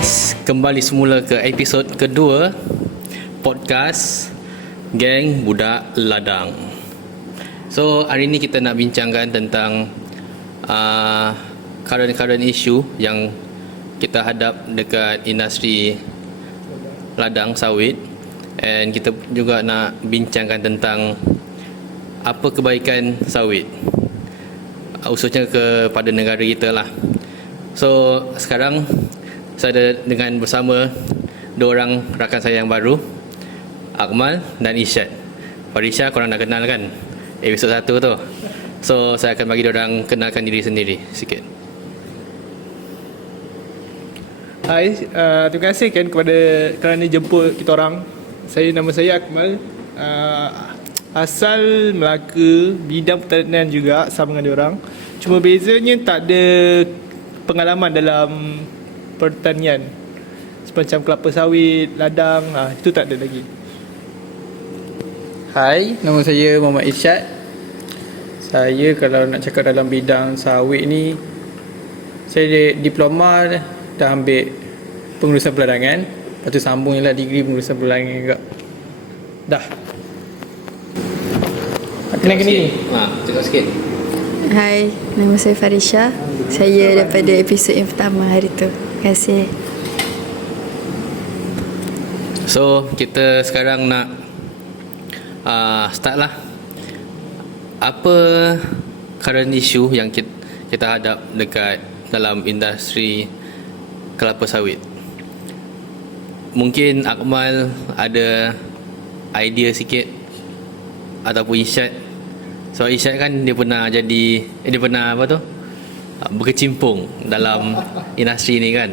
guys, kembali semula ke episod kedua podcast Geng Budak Ladang. So, hari ni kita nak bincangkan tentang current issue yang kita hadap dekat industri ladang sawit, and kita juga nak bincangkan tentang apa kebaikan sawit, khususnya kepada negara kita lah. So, sekarang saya ada dengan bersama dua orang rakan saya yang baru, Akmal dan Isyad. Farisha korang dah kenal kan, episod 1 tu. So saya akan bagi diorang kenalkan diri sendiri sikit. Hai, terima kasih Ken kerana jemput kita orang. Nama saya Akmal, asal Melaka, bidang pertanian juga sama dengan diorang. Cuma bezanya tak ada pengalaman dalam pertanian semacam kelapa sawit, ladang, itu tak ada lagi. Hai, nama saya Muhammad Isyad. Saya kalau nak cakap dalam bidang sawit ni, saya diploma dah ambil pengurusan perladangan. Lepas tu sambung je lah degree pengurusan perladangan juga. Dah. Kenalkan diri. Cakap sikit. Hai, nama saya Farisha. Saya daripada episod yang pertama hari tu. Terima kasih. So kita sekarang nak start lah. Apa current issue yang kita hadap dekat dalam industri kelapa sawit? Mungkin Akmal ada idea sikit, ataupun Isyad. So Isyad kan dia pernah berkecimpung dalam industri ni kan.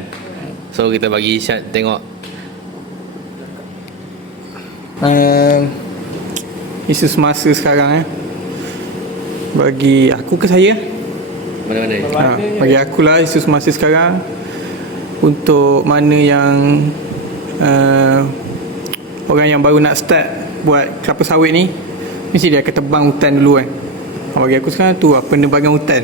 So kita bagi Isyad tengok isu semasa sekarang bagi aku ke saya? mana-mana. Bagi akulah isu semasa sekarang, untuk mana yang orang yang baru nak start buat kelapa sawit ni, mesti dia akan tebang hutan dulu kan. Bagi aku sekarang tu penebangan hutan.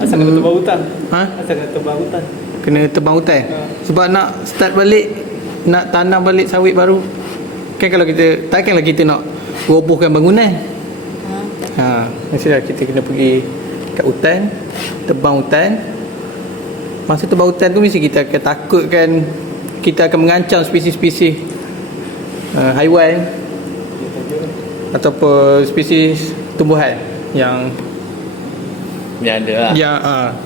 Asal kena tebang hutan. Asal kena tebang hutan. Kena tebang hutan. Sebab nak start balik, nak tanam balik sawit baru, kan kalau kita takkanlah kita nak robohkan bangunan. Mestilah kita kena pergi kat hutan, tebang hutan. Masa tebang hutan tu mesti kita akan takutkan, kita akan mengancam spesies-spesies haiwan ataupun spesies tumbuhan yang ada lah. yang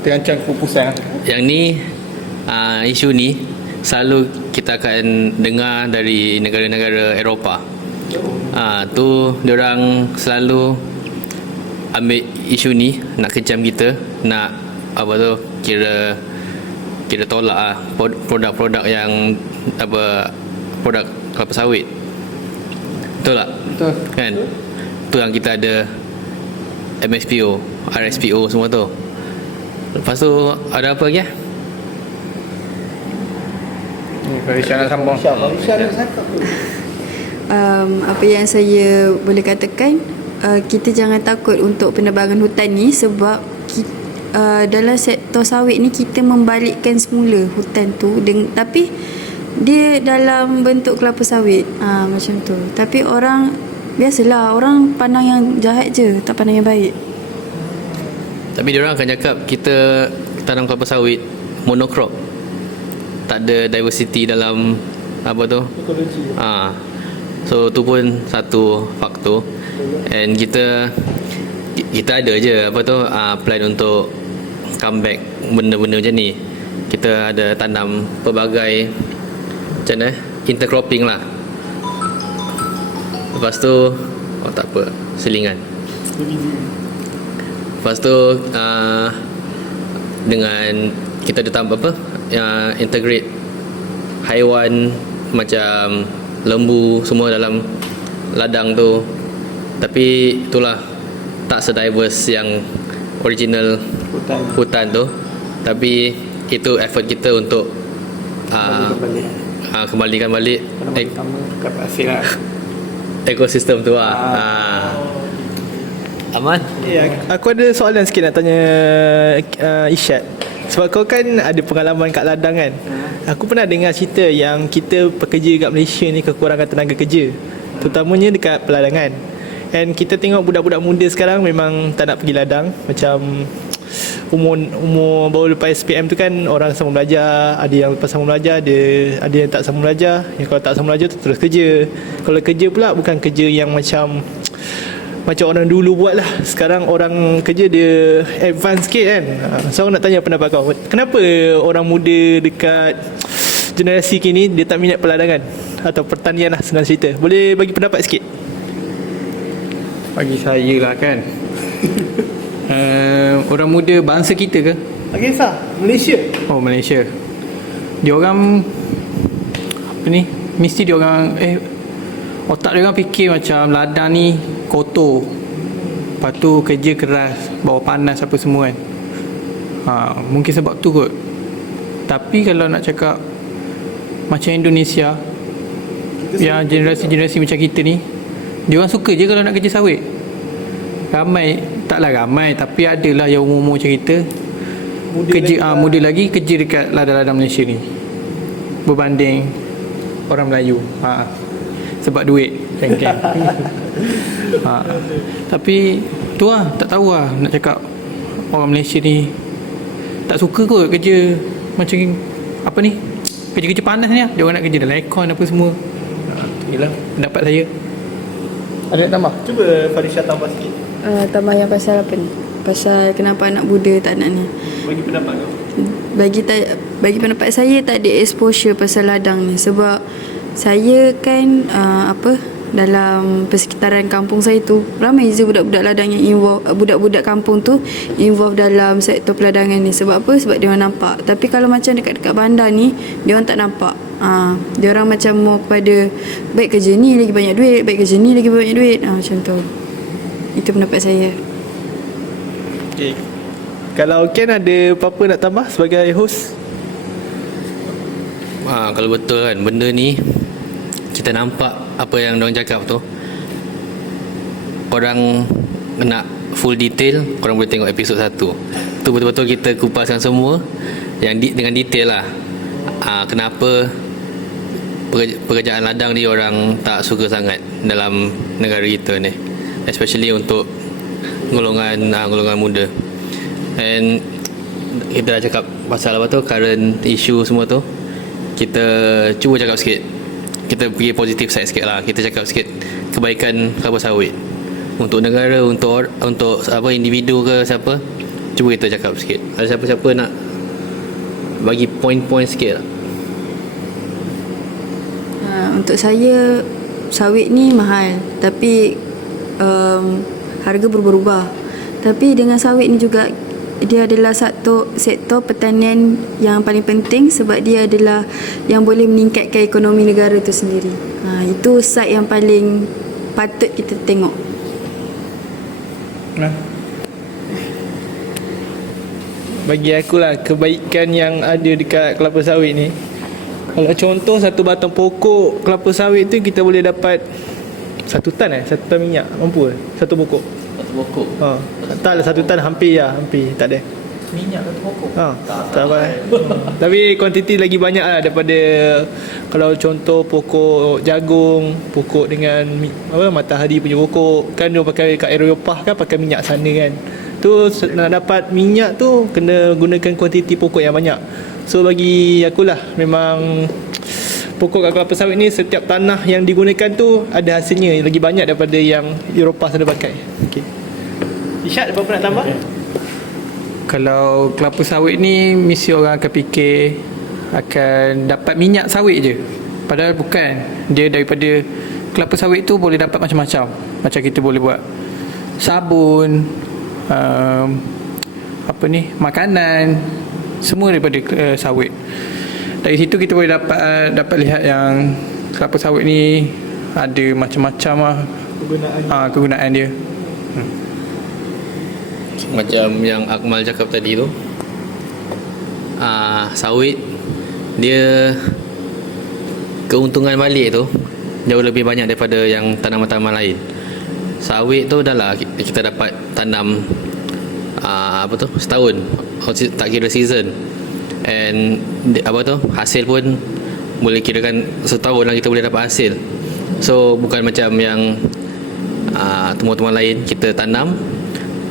terancam kepupusan. Yang ni isu ni selalu kita akan dengar dari negara-negara Eropah. Tu diorang selalu ambil isu ni nak kejam kita, nak kira tolak produk-produk yang produk kelapa sawit. Betul tak? Betul. Kan? Tu yang kita ada MSPO, RSPO semua tu. Lepas tu ada apa lagi? Farisha nak sambung. Apa yang saya boleh katakan, kita jangan takut untuk penebangan hutan ni, sebab dalam sektor sawit ni kita membalikkan semula hutan tu tapi dia dalam bentuk kelapa sawit, macam tu. Tapi orang biasalah, orang pandang yang jahat je, tak pandang yang baik. Tapi diorang akan cakap kita tanam kelapa sawit monocrop, tak ada diversity dalam Ekologi. So tu pun satu faktor. And kita ada je plan untuk comeback benda-benda macam ni. Kita ada tanam pelbagai macam mana, intercropping lah. Lepas tu tak apa, selingan. Lepas tu dengan kita ada tambah integrate haiwan macam lembu semua dalam ladang tu. Tapi itulah tak se-diverse yang original hutan tu. Tapi itu effort kita untuk kembalikan balik Hasil lah. ekosistem tu lah. Aman? Ya, aku ada soalan sikit nak tanya Isyad. Sebab kau kan ada pengalaman kat ladang kan. Aku pernah dengar cerita yang kita pekerja kat Malaysia ni kekurangan tenaga kerja, terutamanya dekat peladangan. And kita tengok budak-budak muda sekarang memang tak nak pergi ladang. Macam umur baru lepas SPM tu kan, orang sambung belajar, ada yang lepas sambung belajar, ada yang tak sambung belajar. Yang kalau tak sambung belajar tu terus kerja. Kalau kerja pula bukan kerja yang macam orang dulu buat lah. Sekarang orang kerja dia advance sikit kan. So aku nak tanya pendapat kau, kenapa orang muda dekat generasi kini dia tak minat peladangan atau pertanian lah, senang cerita. Boleh bagi pendapat sikit? Bagi saya lah kan, orang muda bangsa kita ke? Tak kisah, Malaysia. Oh, Malaysia. Dia orang apa ni? Mesti dia orang otak dia orang fikir macam ladang ni kotor. Lepas tu kerja keras, bawa panas apa semua kan. Mungkin sebab tu kot. Tapi kalau nak cakap macam Indonesia, yang generasi-generasi macam kita ni, dia orang suka je kalau nak kerja sawit. Ramai, taklah ramai, tapi adalah yang umur-umur macam kita muda kerja lagi muda lagi kerja dekat ladang-ladang Malaysia ni berbanding orang Melayu. Sebab duit kan. Tapi tu lah, tak tahu lah nak cakap orang Malaysia ni tak suka kot kerja macam apa ni, kerja-kerja panas ni lah. Dia orang nak kerja dalam aircon apa semua. Itulah pendapat saya. Ada nak tambah? Cuba Farisha tambah sikit. Tambah yang pasal apa ni? Pasal kenapa anak muda tak nak ni. Bagi pendapat kau. Bagi pendapat saya tak ada exposure pasal ladang ni. Sebab saya kan dalam persekitaran kampung saya tu ramai je budak-budak ladang yang involve, budak-budak kampung tu involve dalam sektor peladangan ni. Sebab apa? Sebab dia orang nampak. Tapi kalau macam dekat-dekat bandar ni, dia orang tak nampak. Dia orang macam mau kepada baik kerja ni lagi banyak duit, baik kerja ni lagi banyak duit. Macam tu. Itu pendapat saya. Okay. Kalau Ken ada apa-apa nak tambah sebagai host? Kalau betul kan benda ni, kita nampak apa yang diorang cakap tu, korang nak full detail, korang boleh tengok episod 1. Tu betul-betul kita kupaskan semua yang dengan detail lah. Kenapa pekerjaan ladang ni orang tak suka sangat dalam negara kita ni, especially untuk golongan muda. And kita dah cakap pasal apa tu, current issue semua tu, kita cuba cakap sikit, kita pergi positive side sikit lah. Kita cakap sikit kebaikan kelapa sawit untuk negara, untuk apa, individu ke siapa. Cuba kita cakap sikit. Ada siapa-siapa nak bagi point-point sikit lah? Untuk saya, sawit ni mahal, tapi harga berubah-ubah. Tapi dengan sawit ni juga, dia adalah satu sektor pertanian yang paling penting sebab dia adalah yang boleh meningkatkan ekonomi negara tu sendiri. Itu side yang paling patut kita tengok. Bagi akulah, kebaikan yang ada dekat kelapa sawit ni, kalau contoh satu batang pokok kelapa sawit tu kita boleh dapat 1 tan 1 tan minyak. Mampu ke? Satu pokok? Satu pokok? Taklah 1 tan, hampir tak ada. Minyak satu pokok? Tak apa. Tapi kuantiti lagi banyak lah daripada kalau contoh pokok jagung, pokok dengan matahari punya pokok. Kan dia pakai kat Eropah kan pakai minyak sana kan. Tu nak dapat minyak tu kena gunakan kuantiti pokok yang banyak. So bagi akulah, memang pokok kat kelapa sawit ni, setiap tanah yang digunakan tu ada hasilnya lagi banyak daripada yang Eropah sana pakai. Okey. Isyad, apa nak tambah? Kalau kelapa sawit ni, mesti orang akan fikir akan dapat minyak sawit je. Padahal bukan. Dia daripada kelapa sawit tu boleh dapat macam-macam. Macam kita boleh buat sabun, makanan, semua daripada sawit. Dari situ kita boleh dapat lihat yang kelapa sawit ni ada macam-macam lah kegunaan dia. Macam yang Akmal cakap tadi tu, sawit dia keuntungan balik tu jauh lebih banyak daripada yang tanaman-tanaman lain. sawit tu dah lah kita dapat tanam setahun, tak kira season, and hasil pun boleh kirakan setahun lah kita boleh dapat hasil. So bukan macam yang tumbuhan-tumbuhan lain kita tanam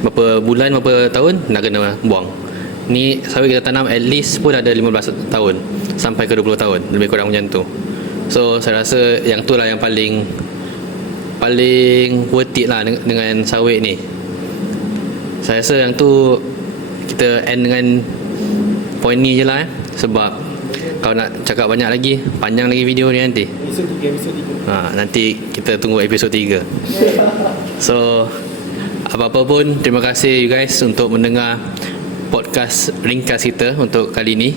berapa bulan, berapa tahun nak kena buang. Ni sawit kita tanam at least pun ada 15 tahun sampai ke 20 tahun, lebih kurang macam tu. So saya rasa yang tu lah yang paling worth it lah dengan sawit ni. Saya rasa yang tu kita end dengan point ni je lah sebab kalau nak cakap banyak lagi, panjang lagi video ni nanti. Episod 3. Nanti kita tunggu episod 3. So apa-apa pun, terima kasih you guys untuk mendengar podcast ringkas kita untuk kali ni,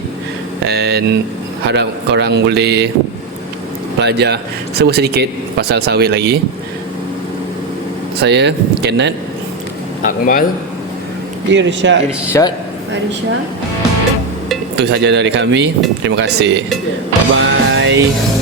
and harap korang boleh belajar sedikit pasal sawit lagi. Saya Kenneth, Akmal, Irsyad. Farisha. itu saja dari kami. Terima kasih. Bye bye.